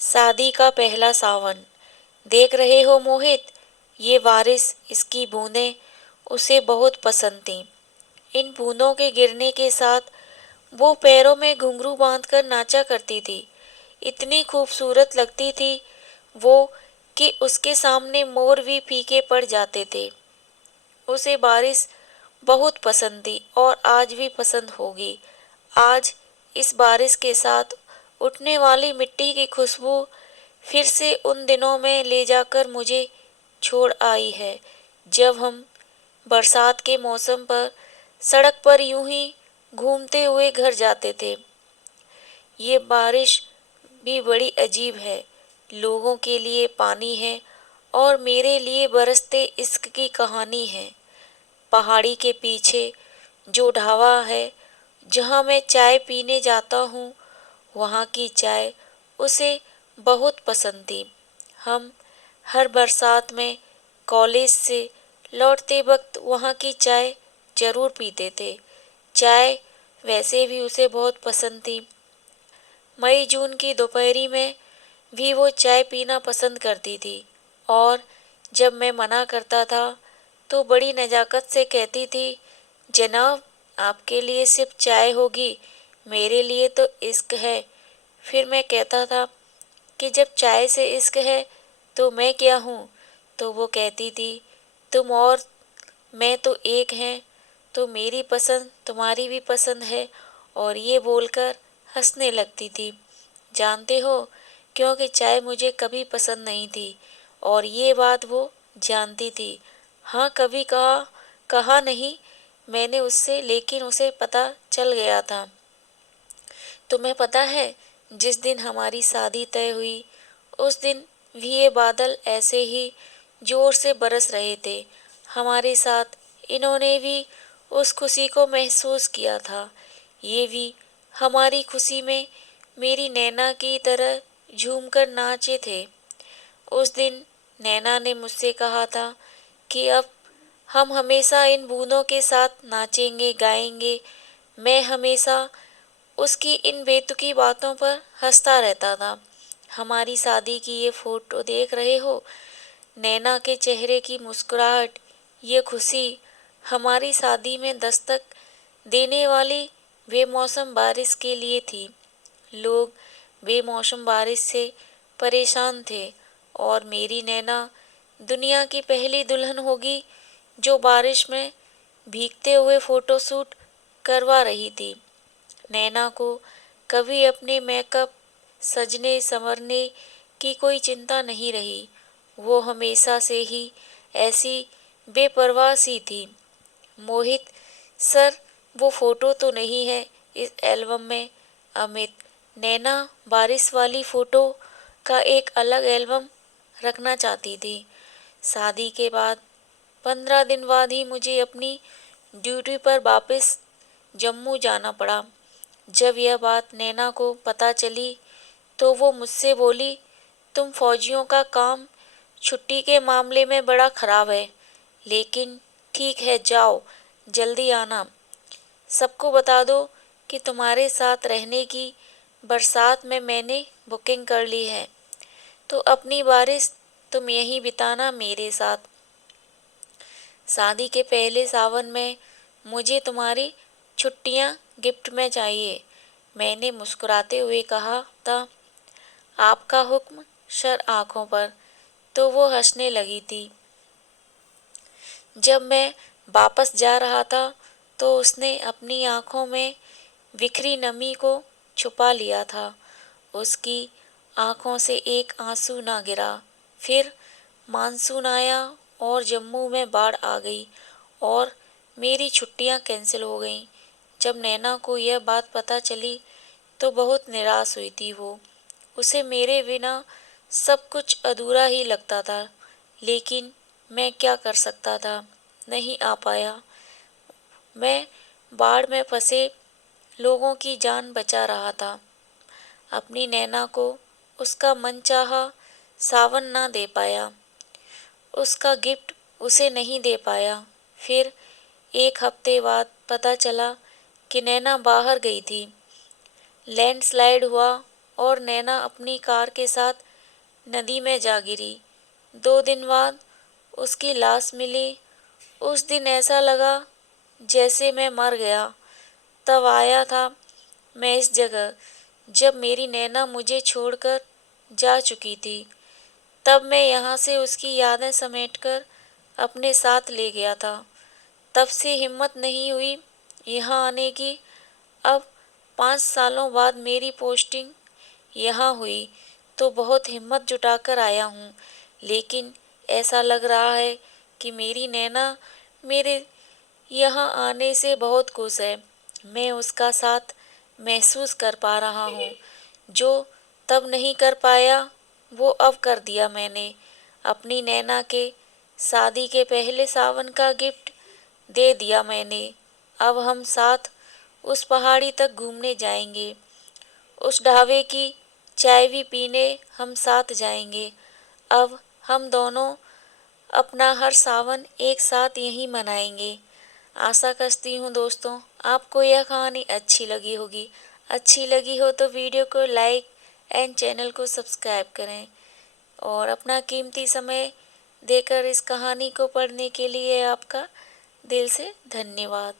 शादी का पहला सावन। देख रहे हो मोहित, ये बारिश, इसकी बूंदें उसे बहुत पसंद थीं। इन बूंदों के गिरने के साथ वो पैरों में घुंघरू बांधकर नाचा करती थी। इतनी खूबसूरत लगती थी वो कि उसके सामने मोर भी फीके पड़ जाते थे। उसे बारिश बहुत पसंद थी और आज भी पसंद होगी। आज इस बारिश के साथ उठने वाली मिट्टी की खुशबू फिर से उन दिनों में ले जाकर मुझे छोड़ आई है, जब हम बरसात के मौसम पर सड़क पर यूं ही घूमते हुए घर जाते थे। ये बारिश भी बड़ी अजीब है। लोगों के लिए पानी है और मेरे लिए बरसते इश्क की कहानी है। पहाड़ी के पीछे जो ढाबा है जहाँ मैं चाय पीने जाता हूँ, वहाँ की चाय उसे बहुत पसंद थी। हम हर बरसात में कॉलेज से लौटते वक्त वहाँ की चाय जरूर पीते थे। चाय वैसे भी उसे बहुत पसंद थी। मई जून की दोपहरी में भी वो चाय पीना पसंद करती थी और जब मैं मना करता था तो बड़ी नज़ाकत से कहती थी, जनाब, आपके लिए सिर्फ चाय होगी, मेरे लिए तो इश्क है। फिर मैं कहता था कि जब चाय से इश्क है तो मैं क्या हूँ? तो वो कहती थी, तुम और मैं तो एक हैं, तो मेरी पसंद तुम्हारी भी पसंद है। और ये बोलकर हंसने लगती थी। जानते हो, क्योंकि चाय मुझे कभी पसंद नहीं थी और ये बात वो जानती थी। हाँ, कभी कहा कहा नहीं मैंने उससे, लेकिन उसे पता चल गया था। तुम्हें पता है, जिस दिन हमारी शादी तय हुई उस दिन भी ये बादल ऐसे ही जोर से बरस रहे थे। हमारे साथ इन्होंने भी उस खुशी को महसूस किया था। ये भी हमारी खुशी में मेरी नैना की तरह झूमकर नाचे थे। उस दिन नैना ने मुझसे कहा था कि अब हम हमेशा इन बूंदों के साथ नाचेंगे गाएंगे। मैं हमेशा उसकी इन बेतुकी बातों पर हंसता रहता था। हमारी शादी की ये फोटो देख रहे हो, नैना के चेहरे की मुस्कुराहट, ये खुशी हमारी शादी में दस्तक देने वाली बेमौसम बारिश के लिए थी। लोग बेमौसम बारिश से परेशान थे और मेरी नैना दुनिया की पहली दुल्हन होगी जो बारिश में भीगते हुए फोटोशूट करवा रही थी। नैना को कभी अपने मेकअप, सजने संवरने की कोई चिंता नहीं रही। वो हमेशा से ही ऐसी बेपरवाह सी थी। मोहित सर, वो फोटो तो नहीं है इस एल्बम में? अमित, नैना बारिश वाली फोटो का एक अलग एल्बम रखना चाहती थी। शादी के बाद 15 दिन बाद ही मुझे अपनी ड्यूटी पर वापस जम्मू जाना पड़ा। जब यह बात नैना को पता चली तो वो मुझसे बोली, तुम फौजियों का काम छुट्टी के मामले में बड़ा खराब है, लेकिन ठीक है, जाओ, जल्दी आना। सबको बता दो कि तुम्हारे साथ रहने की बरसात में मैंने बुकिंग कर ली है, तो अपनी बारिश तुम यहीं बिताना मेरे साथ। शादी के पहले सावन में मुझे तुम्हारी छुट्टियां गिफ्ट में चाहिए। मैंने मुस्कुराते हुए कहा था, आपका हुक्म सर। आंखों पर तो वो हंसने लगी थी। जब मैं वापस जा रहा था तो उसने अपनी आंखों में बिखरी नमी को छुपा लिया था। उसकी आंखों से एक आंसू ना गिरा। फिर मानसून आया और जम्मू में बाढ़ आ गई और मेरी छुट्टियां कैंसिल हो गईं। जब नैना को यह बात पता चली तो बहुत निराश हुई थी वो। उसे मेरे बिना सब कुछ अधूरा ही लगता था, लेकिन मैं क्या कर सकता था, नहीं आ पाया। मैं बाढ़ में फंसे लोगों की जान बचा रहा था। अपनी नैना को उसका मनचाहा सावन ना दे पाया, उसका गिफ्ट उसे नहीं दे पाया। फिर एक हफ्ते बाद पता चला कि नैना बाहर गई थी। लैंडस्लाइड हुआ और नैना अपनी कार के साथ नदी में जा गिरी। 2 दिन बाद उसकी लाश मिली। उस दिन ऐसा लगा जैसे मैं मर गया। तब आया था मैं इस जगह जब मेरी नैना मुझे छोड़कर जा चुकी थी। तब मैं यहाँ से उसकी यादें समेटकर अपने साथ ले गया था। तब से हिम्मत नहीं हुई यहाँ आने की। अब 5 सालों बाद मेरी पोस्टिंग यहाँ हुई तो बहुत हिम्मत जुटाकर आया हूँ, लेकिन ऐसा लग रहा है कि मेरी नैना मेरे यहाँ आने से बहुत खुश है। मैं उसका साथ महसूस कर पा रहा हूँ। जो तब नहीं कर पाया वो अब कर दिया मैंने। अपनी नैना के शादी के पहले सावन का गिफ्ट दे दिया मैंने। अब हम साथ उस पहाड़ी तक घूमने जाएंगे। उस ढाबे की चाय भी पीने हम साथ जाएंगे। अब हम दोनों अपना हर सावन एक साथ यहीं मनाएंगे। आशा करती हूँ दोस्तों आपको यह कहानी अच्छी लगी होगी। अच्छी लगी हो तो वीडियो को लाइक एंड चैनल को सब्सक्राइब करें और अपना कीमती समय देकर इस कहानी को पढ़ने के लिए आपका दिल से धन्यवाद।